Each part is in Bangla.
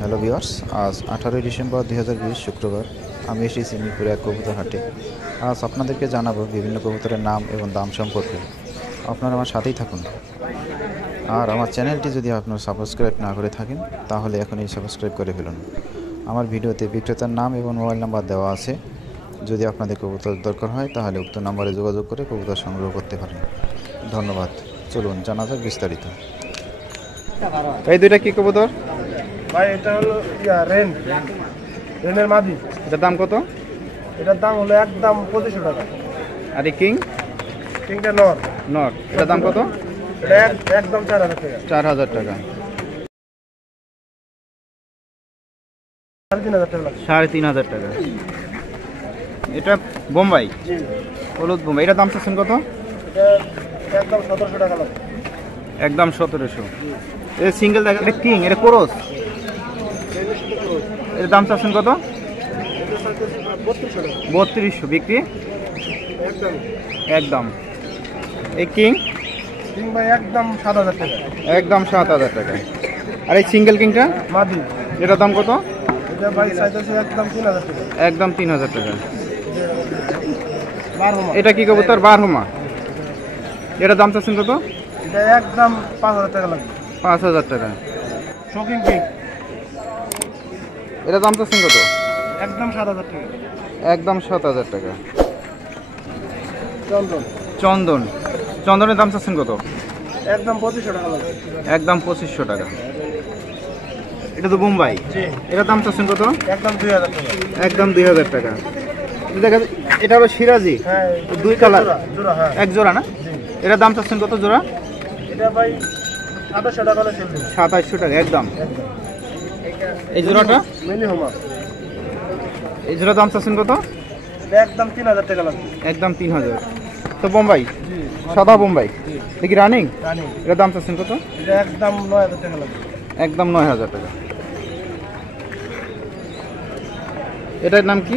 হ্যালো ভিউয়ার্স, আজ 18 ডিসেম্বর 2020 শুক্রবার আমি এসেছি মিরপুরে এক কবুতর হাটে। আজ আপনাদেরকে জানাবো বিভিন্ন কবুতরের নাম এবং দাম সম্পর্কে। আপনারা আমার সাথেই থাকুন। আর আমার চ্যানেলটি যদি আপনারা সাবস্ক্রাইব না করে থাকেন তাহলে এখনই সাবস্ক্রাইব করে ফেলুন। আমার ভিডিওতে বিক্রেতার নাম এবং মোবাইল নাম্বার দেওয়া আছে। যদি আপনাদের কবুতর দরকার হয় তাহলে উক্ত নাম্বারে যোগাযোগ করে কবুতর সংগ্রহ করতে পারেন। ধন্যবাদ। চলুন জানা যাক বিস্তারিত। এই দুইটা কি কবুতর? ভাই এটা হলো রেনের মাদি। এটার দাম কত? এটার দাম হলো একদম 2500 টাকা। আর এই কিংটা নর। এটার দাম কত? এটা একদম 4000 টাকা। 4000 টাকা। 3500 টাকা লাগবে। 3500 টাকা। এটা বোম্বাই, জি হলুদ বোম্বাই। এটার দাম চাচ্ছেন কত? এটা একদম 1700 টাকা লাগবে। একদম 1700। এটা সিঙ্গেল দেখা, এটা কিং, এটা কোরস। এর দাম চাচ্ছেন কত? এটা চাইতেছি 3200 টাকা। 3200 বিক্রি একদম একদম। এই কিং ভাই একদম 7000 টাকা। একদম 7000 টাকা। আর এই সিঙ্গেল কিংটা মাদি, এটার দাম কত? এটা ভাই চাইতেছি একদম 3000 টাকা। একদম 3000 টাকা। বারহমা। এটা কি কবুতর? বারহমা। এটার দাম চাচ্ছেন কত? এটা একদম 5000 টাকা লাগবে। 5000 টাকা। শোকিং কিং এটার দাম চাচ্ছেন কত? একদম 7000 টাকা। একদম 7000 টাকা। চন্দন চন্দনের দাম চাচ্ছেন কত? একদম 2500 টাকা লাগবে। একদম 2500 টাকা। এটা তো বোম্বাই। জি এটার দাম চাচ্ছেন কত? একদম 2000 টাকা। একদম 2000 টাকা। দেখা এটা হলো সিরাজি, হ্যাঁ দুই কালার, জোড়া হ্যাঁ। এক জোড়া না? জি এটার দাম চাচ্ছেন কত জোড়া? এটা ভাই 2700 টাকা হলে সেল দিন। 2700 টাকা একদম। এই জোড়াটা, মিনি হোমা, এই জোড়া দাম চাচ্ছেন কত? এটা একদম 3000 টাকা লাগবে। একদম 3000। তো বোম্বাই, জি সাদা বোম্বাই, জি দেখি রানিং। রানি, এটার দাম চাচ্ছেন কত? এটা একদম 9000 টাকা লাগবে। একদম 9000 টাকা। এটার নাম কি?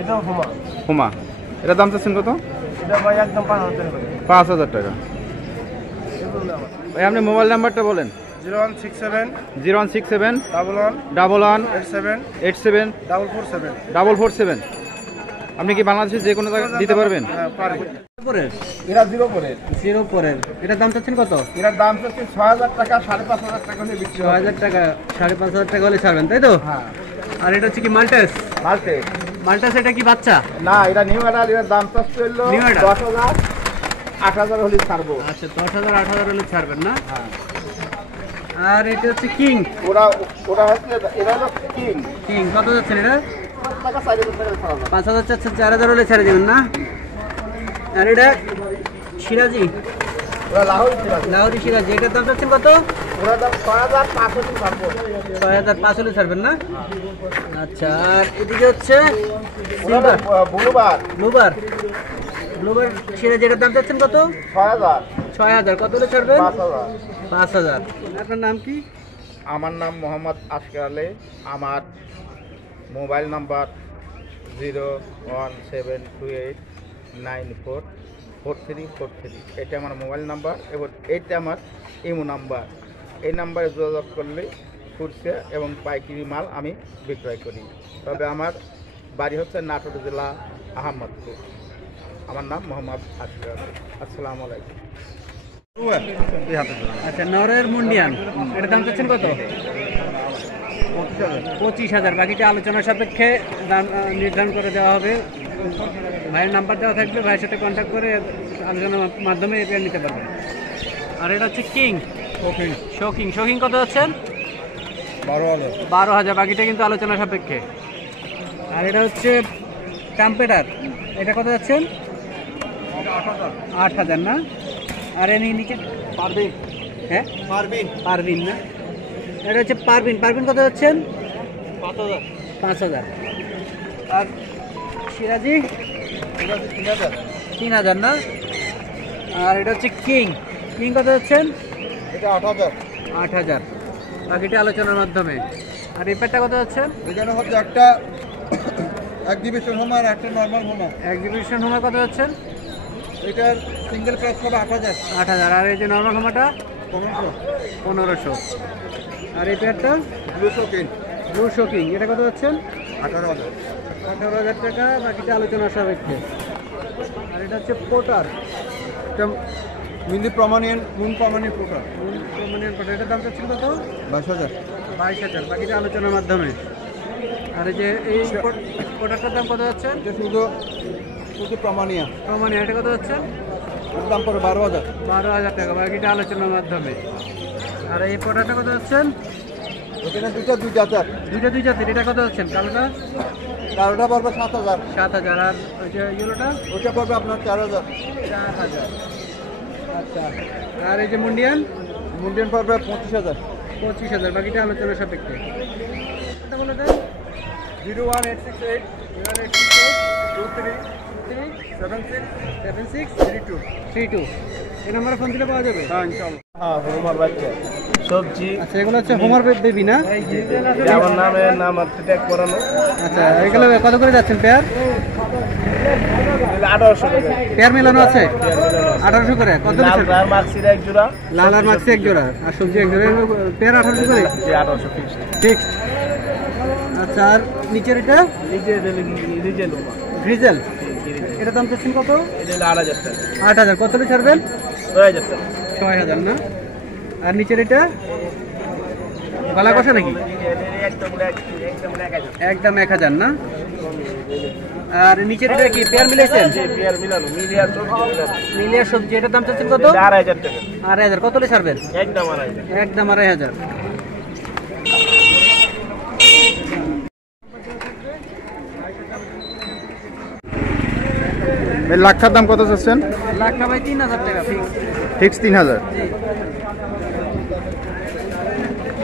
এটাও হোমা, হুমা। এটার দাম চাচ্ছেন কত? এটা ভাই একদম 5000 টাকা লাগবে। 5000 টাকা। এগুলো আমার ভাই আপনি মোবাইল নাম্বারটা বলেন। 0167 0167 11 11 87 87 447। 447। আপনি কি বাংলাদেশে যে কোনো জায়গায় দিতে পারবেন? হ্যাঁ পারি। পরের এরা জিরো করে, জিরো পরের এটার দাম চাচ্ছেন কত? এটার দাম হচ্ছে 6000 টাকা, 5500 টাকা হলে বিক্রি হয়। 6000 টাকা, 5500 টাকা হলে ছাড়বেন তাই তো? হ্যাঁ আর এটা হচ্ছে কি মাল্টাস? মাল্টে মাল্টাস এটা কি বাচ্চা? না, এটা নিউ অ্যাডাল। এর দাম তো হলো New adult? 10000 8000 হলে ছাড়বো। আচ্ছা 10000 8000 হলে ছাড়বেন না? হ্যাঁ আর এটা হচ্ছে কিং। ওরা ওরা হচ্ছে এরা হলো কিং। কিং কত যাচ্ছেন এটা? 5 টাকা 4000 টাকা ছাড়া। 5000 চাচ্ছেন, 4000 হলে ছেড়ে দেবেন না? আর এটা সিরাজি, ওরা লাহোরি ছিল। লাহোরি সিরাজি, এটার দাম চাচ্ছেন কত? ওরা দাম 6500 হলে ছাড়বো। 6500 হলে ছাড়বেন না? আচ্ছা আর এদিকে হচ্ছে ওরা সিলভার, বুলুবার ব্লুবার, ব্লুবার সিরাজি, এটার দাম চাচ্ছেন কত? 6000 6000। কত হলে ছাড়বেন? 5000। 5000। আপনার নাম কি? আমার নাম মোহাম্মদ আশকার আলী। আমার মোবাইল নাম্বার 01728944343। এটা আমার মোবাইল নাম্বার এবং এইটা আমার ইমো নাম্বার। এই নাম্বারে যোগাযোগ করলে খুচরা এবং পাইকারি মাল আমি বিক্রয় করি। তবে আমার বাড়ি হচ্ছে নাটোর জেলা আহমদপুর। আমার নাম মোহাম্মদ আশকার আলী। আসসালামু আলাইকুম। আচ্ছা নরের মুন্ডিয়ান, এটার দাম চাচ্ছেন কত? 25000। বাকিটা আলোচনার সাপেক্ষে দাম নির্ধারণ করে দেওয়া হবে। ভাইয়ের নাম্বার দেওয়া থাকবে, ভাইয়ের সাথে কন্ট্যাক্ট করে আলোচনার মাধ্যমে এটা নিতে পারবেন। আর এটা হচ্ছে কিং, শোকিং। শোকিং কত যাচ্ছেন? 12000। বাকিটা কিন্তু আলোচনা সাপেক্ষে। আর এটা হচ্ছে টাম্পেটার, এটা কত যাচ্ছেন? 8000 না? আর এর নিচে পারবিন হ্যাঁ পারবিন পারবিন না? এটা হচ্ছে পারবিন। পারবিন কত যাচ্ছেন? 5000। 5000। আর সিরাজি এটা 3000। 3000 না? আর এটা হচ্ছে কিং। কিং কত যাচ্ছেন? এটা 8000। 8000। বাকিটা আলোচনার মাধ্যমে। আর এই প্যাডটা কত যাচ্ছেন? এখানে হচ্ছে একটা এক্সিবিশন হোমা আর একটা নরমাল হোমা। এক্সিবিশন হোমা কত যাচ্ছেন? এটার সিঙ্গেল প্রাইস হবে 8000। 8000। আর এই যে নর্মাল হোমাটা 1500। 1500। আর এই প্যাডটা 200 কিন। ব্লু শোকিং, এটা কত যাচ্ছেন? 18,000। 18,000 টাকা, বাকিটা আলোচনা সাপেক্ষে। আর এটা হচ্ছে পোটার, এটা মিলি প্রমাণিয়ান মুন প্রমাণীয় পোটা প্রমাণের পোটার, এটার দাম চাচ্ছেন কত? 22,000। 22,000, বাকিটা আলোচনার মাধ্যমে। আর এই যে এই পোটারটার দাম কত যাচ্ছে? এটা শুধু শুধু প্রমাণিয়া, প্রমাণে এটা কত যাচ্ছে? এর দাম পড়ে 12,000। 12,000 টাকা, বাকিটা আলোচনার মাধ্যমে। আর এই পোটারটা কত যাচ্ছেন? এখানে দুই জাতের, দুইটা দুই জাতের, এটা কত যাচ্ছেন? কালোটা কালোটা পড়বে 7,000, 7,000, আর ওই যে ইয়েলোটা ওটা পড়বে আপনার 4,000। 4,000। আচ্ছা, আর এই যে মুন্ডিয়ান মুন্ডিয়ান পড়বে 25,000। 25,000, বাকিটা আলোচনা সাপেক্ষে। এটা বলে দেন। 01868 23 76 32 এই নাম্বারে ফোন দিলে পাওয়া যাবে। হ্যাঁ ইনশাআল্লাহ। হ্যাঁ হোমার বাচ্চা সবজি আচ্ছা, এগুলো হচ্ছে হোমার বেবি না? আমার নাম আর ট্যাগ করানো আচ্ছা, এগুলো কত করে যাচ্ছেন পেয়ার? 1800 টাকা পেয়ার মেলানো আছে 1800 করে। কত লাল আর মাক্সির এক জোড়া লাল আর মাক্সি এক জোড়া, আর সবজি এক জোড়া, পেয়ার 1800 করে 1800 ফিক্সড ফিক্স। আচ্ছা, আর নিচের এটা রিজেল গ্রিজেল, এটা দাম চাচ্ছেন কত? এটা 8000 টাকা 8,000। কত ছাড়বেন? 6000 টাকা 6,000 না? আর নিচের এটা গলা কষা নাকি? একদম 1,000 না? আর নিচের এটা কি পেয়ার মিলাইছেন? পেয়ার মিলানো মিলিয়ার সবজি মিলানো মিলিয়া সবজি, এটার দাম চাচ্ছেন কত? 4000 টাকা 2,500। কত ছাড়বেন? একদম 8000 একদম 2,500। এই লাক্ষার দাম কত চাচ্ছেন? লাখটা ভাই 3,000 টাকা ফিক্স। ফিক্স 3000। জি,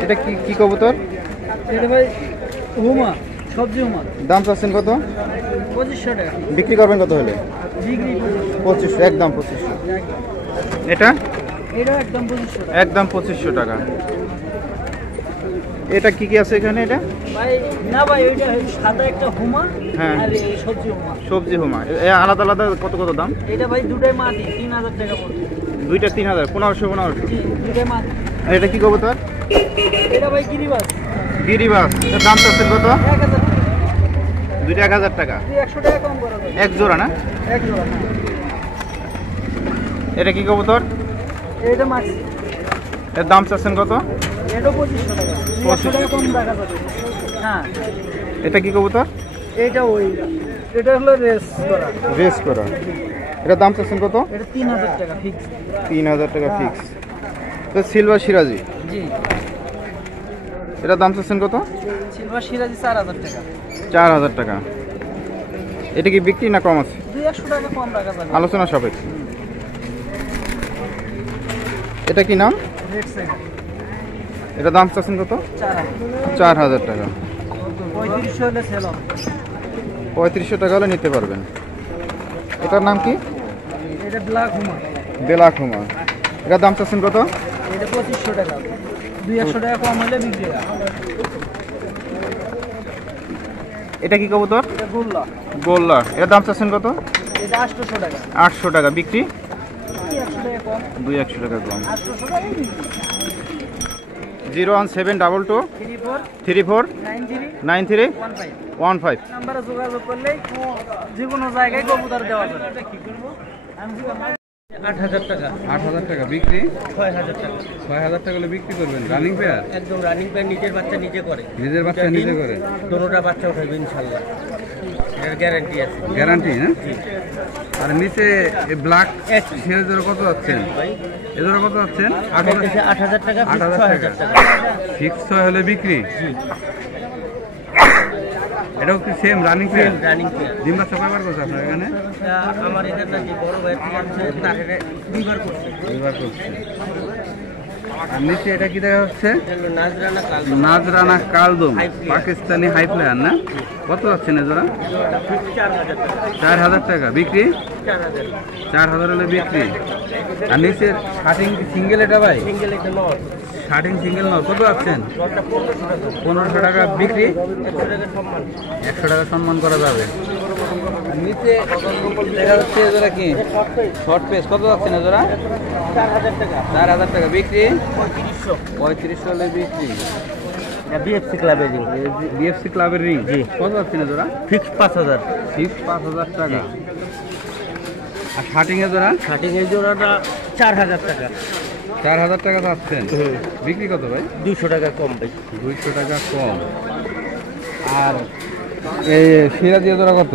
এটা কি কবুতর? এটা ভাই হুমা, সবজি হুমা, দাম চাচ্ছেন কত? 2500 টাকা বিক্রি করবেন কত হলে? ডিগ্রি। 2500, একদম 2500। এটা এটা একদম 2500 টাকা একদম 2500 টাকা। এটা কি আছে এখানে? এটা ভাই। না ভাই, ওইটা সাদা একটা হুমা, হ্যাঁ। আর এই সবজি হুমা। সবজি হুমা, আলাদা আলাদা কত কত দাম? এটা ভাই দুটাই মাটি, 3,000 টাকা পড়বে। দুইটা 3000, 1500। জি, দুটাই মাটি। আর এটা কি কবুতর? এটা ভাই গিরিবাস, গিরিবাস, এর দাম চাচ্ছেন কত? 1,000 টাকা। দুইটা 1000 টাকা, 100 টাকা কম করা যাবে। এক জোড়া না? এক জোড়া। এটা কি কবুতর? এটা মাটি, এর দাম চাচ্ছেন কত? এটা 2500 টাকা, 100 টাকা কম রাখা যাবে। হ্যাঁ, এটা কি কবুতর? এটা ওই, এটা হলো রেস করা, রেস করা। এটার দাম চাচ্ছেন কত? এটা 3,000 টাকা ফিক্স। 3000 টাকা ফিক্স। এটা সিলভার সিরাজি, জি, এটার দাম চাচ্ছেন কত? সিলভার সিরাজি 4,000 টাকা। 4000 টাকা। এটা কি বিক্রি না কম আছে? 200 টাকা কম রাখা যাবে। আলোচনা সাপেক্ষে। এটা কি নাম? রেড সাইড এটা দাম চাচ্ছেন কত? 4,000। 4000 টাকা। 3500 হলে সেল হবে। 3500 টাকা হলে নিতে পারবেন। এটার নাম কি? এটা ব্ল্যাক হুমা, বেলাক হুমা, এটার দাম চাচ্ছেন কত? এটা 2500 টাকা, 200 টাকা কম হলে বিক্রি হয়। এটা কি কবুতর? এটা গোল্লা, গোল্লা, এটার দাম চাচ্ছেন কত? এটা 800 টাকা, 800 টাকা। বিক্রি 100 টাকা কম, 200 টাকা কম। 800 টাকা বিক্রি। 01722 34 34 93 93 15 15। নাম্বারে যোগাযোগ করলেই যে কোনো জায়গায় কবুতর দেওয়া যাবে। 8,000 টাকা, 8000 টাকা। বিক্রি 6,000 টাকা। 6000 টাকা হলে বিক্রি করবেন। রানিং পেয়ার, একদম রানিং প্যান, নিজের বাচ্চা নিজে করে, নিজের বাচ্চা নিজে করে, দোনোটা বাচ্চা উঠাইবে ইনশাল্লাহ, এর গ্যারান্টি আছে। গ্যারান্টি না? আর নিচে ব্ল্যাক সিরাজের কত যাচ্ছেন? এদের কত যাচ্ছেন? 8,000 টাকা, 8,000 টাকা। ফিক্স হলে বিক্রি। এটাও কি same running pair? Running pan. ডিম বাচ্চা কয়বার করছে আপনার এখানে? আমার এদের নাকি বড় ভাই থেকে আনছে, তার এটা 2বার করছে। দুইবার করছে। আর নিচে এটা কি দেখা যাচ্ছে? এটা হলো নাজরানা কাল, নাজরানা কালদম, পাকিস্তানি হাই প্লেয়ার না? কত যাচ্ছেন এজোড়া? 4,000 টাকা, 4000 টাকা। বিক্রি 4,000 4000 হলে বিক্রি। আর নিচের শার্টিং সিঙ্গেল, এটা ভাই সিঙ্গেল, এটা নট, শার্টিং সিঙ্গেল নয়, কত যাচ্ছেন? নটটা 1500 টাকা, 1500 টাকা। বিক্রি 100 টাকা সম্মান। 100 টাকা সম্মান করা যাবে। আর নিচে দেখা যাচ্ছে এজোড়া কি শর্ট পেস, কত যাচ্ছেন এজোড়া? 4,000 টাকা, 4000 টাকা। বিক্রি 3500, 3500 হলে বিক্রি। বিএফসি ক্লাবের রিং বিএফসি ক্লাবের রিং জি। কত যাচ্ছে না জোড়া? ফিক্সড 5000। ফিক্স 5000 টাকা। আর শার্টিংয়ে জোড়া শার্টিং এর জোড়াটা 4000 টাকা। 4000 টাকা পাচ্ছেন। বিক্রি কত ভাই? 200 টাকা কম ভাই। 200 টাকা কম। আর এই সিরাজি জোড়া কত?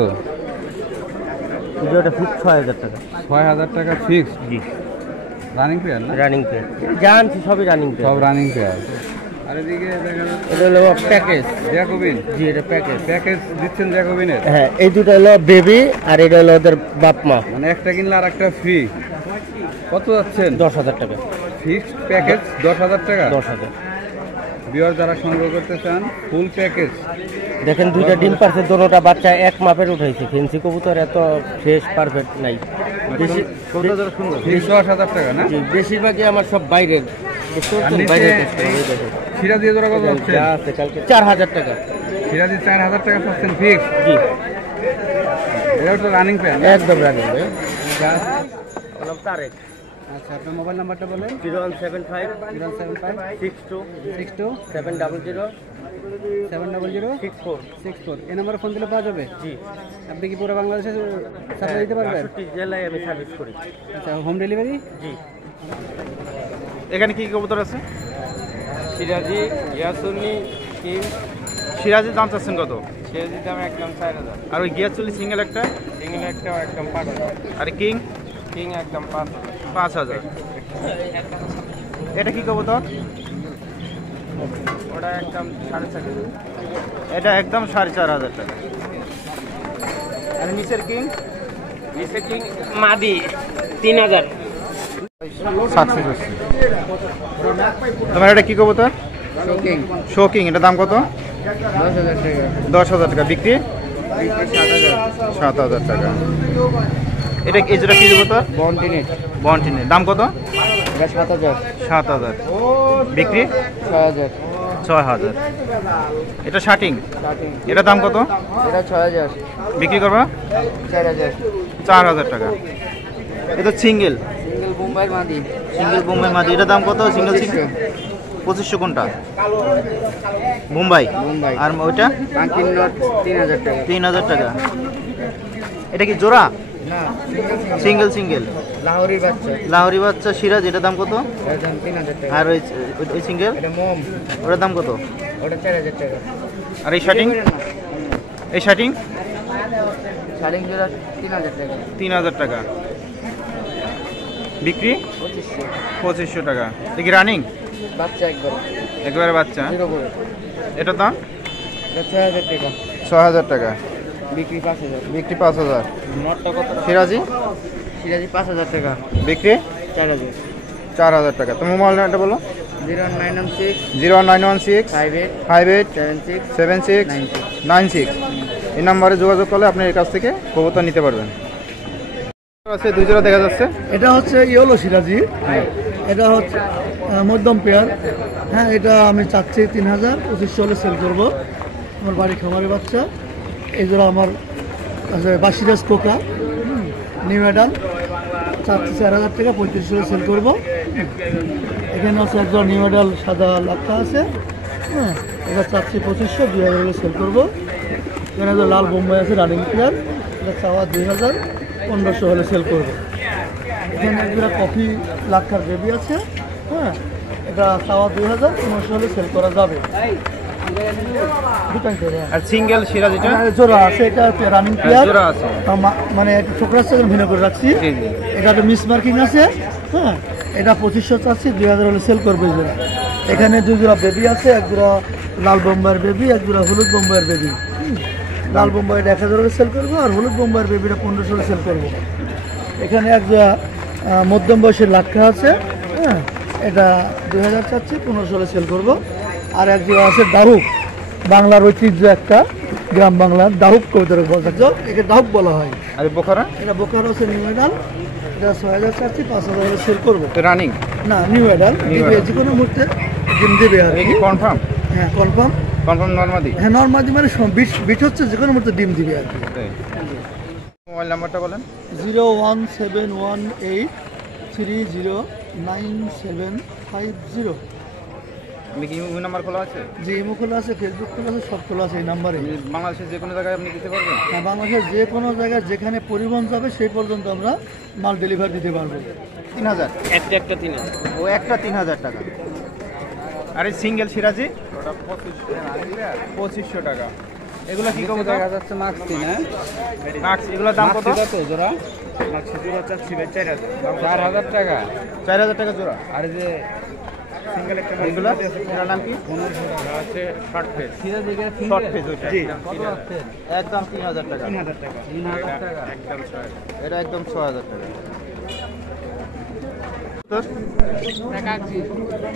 এই জোড়াটা ফিক্সড 6000 টাকা। 6000 টাকা ফিক্স। জি রানিং পেয়ার না? রানিং পেয়ার জানছি সবই রানিং সব পেয়ার। Running pair. আর এদিকে দেখা যাচ্ছে এটা হলো প্যাকেজ। জ্যাকোবিন। জি এটা প্যাকেজ। প্যাকেজ দিচ্ছেন জ্যাকোবিনের? হ্যাঁ এই দুটো হলো বেবি আর এটা হলো ওদের বাপ মা। মানে একটা কিনলে আর একটা ফ্রি। কত যাচ্ছেন? 10,000 টাকা। ফিক্সড প্যাকেজ 10,000 টাকা। 10,000। বিয়ার যারা সংগ্রহ করতে চান ফুল প্যাকেজ। দেখেন দুইটা ডিম পারছে, দোনোটা বাচ্চা এক মাপের উঠাইছে। ফেন্সি কবুতর এত ফ্রেশ পারফেক্ট নাই। ফিক্স 10,000 টাকা না? জি, বেশিরভাগই আমার সব বাইরের। আর নিচে সিরাজি জোড়া কত যাচ্ছে? 4,000 টাকা। সিরাজি 4000 টাকা পাচ্ছেন ফিক্স। জি এটা তো রানিং প্যান। একদম রানিং ভাই। তারেক। আচ্ছা আপনার মোবাইল নাম্বারটা বলেন। 0175 075 62 62 700 700 64। 64। এই নম্বরে ফোন দিলে পাওয়া যাবে? জি আপনি কি পুরো বাংলাদেশে সাপ্লাই দিতে পারবেন? 68 জেলায় আমি সার্ভিস করি। আচ্ছা হোম ডেলিভারি? জি এখানে কি কবুতর আছে? সিরাজি, ইয়াসুনি, কিং। সিরাজের দাম চাচ্ছেন কত? সিরাজির দাম একদম 4000। আর ওই গিয়ারচল্লি সিঙ্গেল একটা? সিঙ্গেল একটাও একদম 5000। আর কিং? কিং একদম 5000। 5000। এটা কি কবুতর? ওটা একদম 4.5। এটা একদম 4500 টাকা। আর নিচের কিং? নিচে কিং মাদি 3000। তোমার এটা কি কবুতর? শোকিং। শোকিং। এটা দাম কত? 10,000 টাকা। 10,000 টাকা। বিক্রি? 7,000 টাকা। এটা এই যেটা কি কবুতর? বন্টিনেট। বন্টিনের দাম কত? এটা 7000। 7,000। বিক্রি? 6000। 6,000। এটা শার্টিং। শার্টিং। এটা দাম কত? এটা 6000। বিক্রি করবা? 4000। 4,000 টাকা। এটা সিঙ্গেল। সিঙ্গেল বোম্বাই মাদি। সিঙ্গেল বোম্বাই মাদি। এটা দাম কত? সিঙ্গেল সিঙ্গেল 2500 কোনটা? মুম্বাই। মুম্বাই। আর ওইটা আঙ্কিন নট 3000 টাকা। 3,000 টাকা। এটা কি জোড়া? না সিঙ্গেল সিঙ্গেল লাহোরি বাচ্চা। লাহোরি বাচ্চা সিরাজ। এটা দাম কত? এর দাম 3000 টাকা। আর ওই সিঙ্গেল এটা মম। ওটার দাম কত? ওটা 4000 টাকা। আর এই শার্টিং? এই শার্টিং শার্টিং জোড়া 3000 টাকা। 3,000 টাকা। বিক্রি? 2500 টাকা। দেখি রানিং বাচ্চা একবার একবারে বাচ্চা। জিরো করে। এটার দাম? এটা 6000 টাকা। 6,000 টাকা। বিক্রি 5000। বিক্রি 5,000। নটটা কত? সিরাজি? সিরাজি 5000 টাকা। বিক্রি? 4000। 4,000 টাকা। তোমার মোবাইল নাম্বারটা বলো। 0916 01916 58 58 76 76 96। এই নাম্বারে যোগাযোগ করলে আপনি এর কাছ থেকে কবুতর নিতে পারবেন। আছে দুই জোড়া দেখা যাচ্ছে। এটা হচ্ছে ইয়েলো সিরাজি, এটা হচ্ছে মধ্যম পেয়ার। হ্যাঁ এটা আমি চাচ্ছি 3000, 2500 হলে সেল করবো। আমার বাড়ি খামারে বাচ্চা। এই জন্য আমার কাছে বাসিরাজ কোকা নিউ মেডাল চাচ্ছি 4000 টাকা, 3500 হলে সেল করবো। এখানে আছে একজন নিউ মেডাল সাদা লাক্ষা আছে। হ্যাঁ এটা চাচ্ছি 2500, 2000 হলে সেল করবো। এখানে যে লাল বোম্বাই আছে রানিং পেয়ার, এটা চাওয়া 2000, 1500 হলে সেল করবো। এখানে একটা কফি লাক্ষার বেবি আছে। হ্যাঁ এটা চাওয়া 2000, 1500 হলে সেল করা যাবে। দুটাই করে আর সিঙ্গেল সিরাজ এটা জোড়া আছে, এটা রানিং প্লেয়ার জোড়া আছে। মানে একটু ছোকরা আছে ভিন্ন করে রাখছি। জি জি। এটা একটা মিস মার্কিং আছে। হ্যাঁ এটা 2500 চাচ্ছি, 2000 হলে সেল করবে জোড়া। এখানে দুই জোড়া বেবি আছে, এক জোড়া লাল বোম্বাইয়ের বেবি, এক জোড়া হলুদ বোম্বাইয়ের বেবি। লাল বোম্বাইটা 1000 হলে সেল করবো, আর হলুদ বোম্বাইয়ের বেবিটা 1500 হলে সেল করবো। এখানে এক জোড়া মধ্যম বয়সের লাক্ষা আছে। হ্যাঁ এটা 2000 চাচ্ছি, 1500 হলে সেল করবো। আর এক জোড়া আছে দাহুক, বাংলার ঐতিহ্য একটা, গ্রাম বাংলার দাহুক কবিতার বলা, একে দাহুক বলা হয়। আর বোখারা? এটা বোকারো আছে নিউ মেডাল, এটা 6000 চাচ্ছি, 5000 হলে সেল করবো। রানিং না নিউ মেডাল দিবে, যে কোনো মুহূর্তে ডিম দেবে আর কি। কনফার্ম? হ্যাঁ কনফার্ম। কনফার্ম নরমাদি? হ্যাঁ নর্মাদি মানে বিট হচ্ছে, যে কোনো মুহূর্তে ডিম দিবে আর কি। মোবাইল নাম্বারটা বলেন। 01718 309750। আপনি কি ওই নাম্বার খোলা আছে? যে ইমো খোলা আছে, ফেসবুক খোলা আছে, সব খোলা আছে এই নাম্বারে। বাংলাদেশের যে কোনো জায়গায় আপনি দিতে পারবেন? হ্যাঁ, বাংলাদেশের যে কোনো জায়গায় যেখানে পরিবহন যাবে সেই পর্যন্ত আমরা মাল ডেলিভারি দিতে পারবো। 3000? একটা 3000। ও একটা 3000 টাকা। আর এই সিঙ্গেল সিরাজি 2500 টাকা। এগুলো কি কবুতর? দেখা যাচ্ছে মাক্সি না? মাক্স, এগুলোর দাম কত? মাক্সি কত জোড়া? মাক্সি জোড়া চাচ্ছি ভাই 4000। 4000 টাকা। 4000 টাকা জোড়া। আর এই যে সিঙ্গেল একটা এগুলো এটার নাম কি? আছে শর্ট ফেস। সিরা দিকে শর্ট ফেজ ওইটা। জি। কত আছে? একদম 3000 টাকা। 3000 টাকা। 3000 টাকা। এটা একদম 6000 টাকা।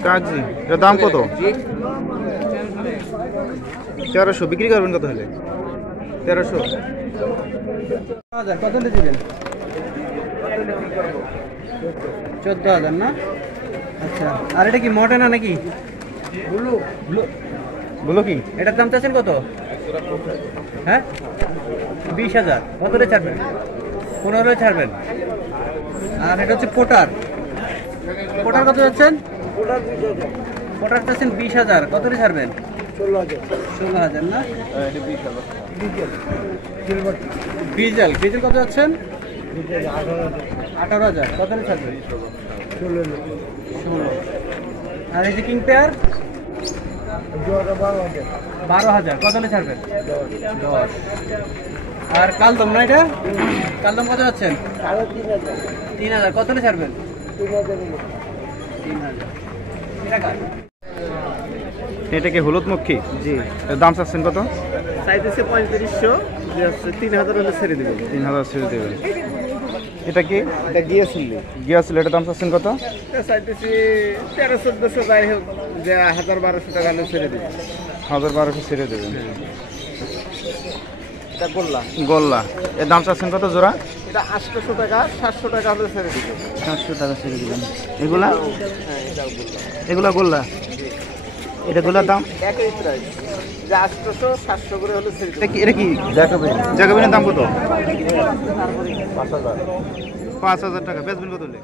কাগজি, এটার দাম কত? 1300। বিক্রি করবেন কত হলে? 1300। কত হলে দিবেন? 14,000 না? আচ্ছা, আর এটা কি মডার্ন নাকি? ব্লু। বলো কি? এটার দাম চাচ্ছেন কত? হ্যাঁ, 20,000। কত রে ছাড়বেন? 15 ছাড়বেন। আর এটা হচ্ছে পোটার। পোটার কত যাচ্ছেন? পোটার চাচ্ছেন 20,000। কত রে ছাড়বেন? 16,000 না? ডিজেল ডিজেল কত যাচ্ছেন? 18,000। কত রে ছাড়বেন? 16। আর এই যে কিং পেয়ার 12,000। কত রে ছাড়বেন? 10। আর কালদম না এটা? কালদম কত যাচ্ছেন? 3,000। কত রে ছাড়বেন? 3,000। এটা কি হলুদ মুখী? জি। এর দাম চাচ্ছেন কত? চাইতেছে 3500, 3000 হলে ছেড়ে দেবেন। 3000 ছেড়ে দেবেন। এটা কি? এটা গিয়েছিল, গিয়াছিল, এটার দাম চাচ্ছেন কত? চাইতেছি 1300-1400, যাই হোক যে 1000-1200 টাকা হলে ছেড়ে দেবেন। 1200 ছেড়ে দেবেন। এটা বললাম, গোল্লা, এর দাম চাচ্ছেন কত জোড়া? এটা 800 টাকা, 700 টাকা হলে ছেড়ে দেবেন। 700 টাকা ছেড়ে দিবেন। এগুলা? এগুলা গোল্লা, এটা গোল্লার দাম একই প্রাইস, যে 800-700 করে হলে ছেড়ে দেবেন। এটা কি জ্যাকোবিনের দাম কত? 5000 টাকা। বেচবেন কত হলে?